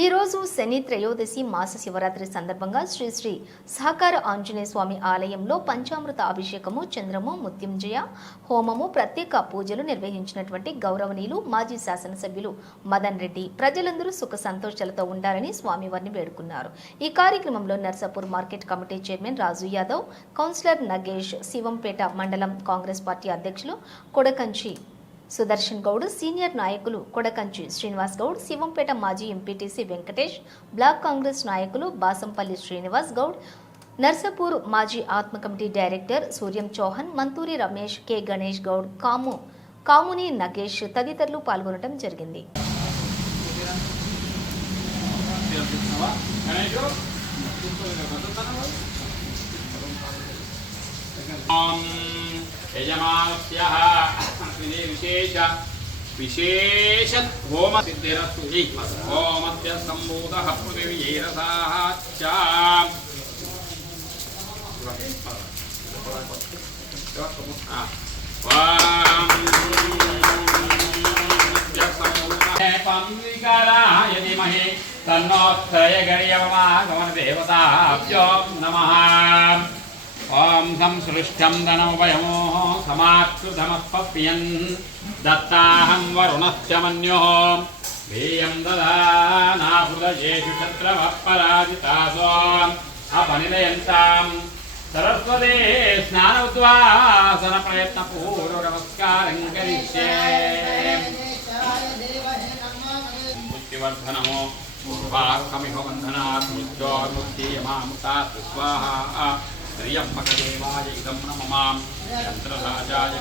ఈ రోజు శని త్రయోదశి మాస శివరాత్రి సందర్భంగా శ్రీ శ్రీ సహకార ఆంజనేయ స్వామి ఆలయంలో పంచామృత అభిషేకము, చంద్రము, మృత్యుంజయ హోమము, ప్రత్యేక పూజలు నిర్వహించినటువంటి గౌరవనీయులు మాజీ శాసనసభ్యులు మదన్ రెడ్డి ప్రజలందరూ సుఖ సంతోషాలతో ఉండాలని స్వామివారిని వేడుకున్నారు. ఈ కార్యక్రమంలో నర్సాపూర్ మార్కెట్ కమిటీ చైర్మన్ రాజు యాదవ్, కౌన్సిలర్ నగేష్, శివంపేట మండలం కాంగ్రెస్ పార్టీ అధ్యక్షులు కొడకంచి సుదర్శన్ గౌడ్, సీనియర్ నాయకులు కొడకంచి శ్రీనివాస్ గౌడ్, శివంపేట మాజీ ఎంపీటీసీ వెంకటేష్, బ్లాక్ కాంగ్రెస్ నాయకులు బాసంపల్లి శ్రీనివాస్ గౌడ్, నర్సాపూర్ మాజీ ATMA committee director Suryam Chauhan, Manthuri Ramesh, K Ganesh Goud, Kamuni Nagesh తదితరులు పాల్గొనడం జరిగింది. यजमानस्यः विशेष होम सिद्धिरस्तु होमस्य सम्भूतः पृथिवीरसाः च पंविकाराय धीमहि तन्नोत्थयगर्यवमागमनदेवताभ्यो नमः। ओम संसृष्टं धनमुपयमो समाकृतमस्पप्यन् दत्ताहं वरुणश्च मन्योः भेयं ददानाहृदयेषु शत्रवः पराजितासो अपनिलयन्तां सरस्वती स्नानोद्वासनप्रयत्नपूर्वकनमस्कारं करिष्ये। बुद्धिवर्धनमो पूर्वाकमिह बन्धनात् मृत्योर्मुक्तियमामुतात् स्वाहा त्र्यम्बकदेवाय इदं नमः। यन्त्रराजाय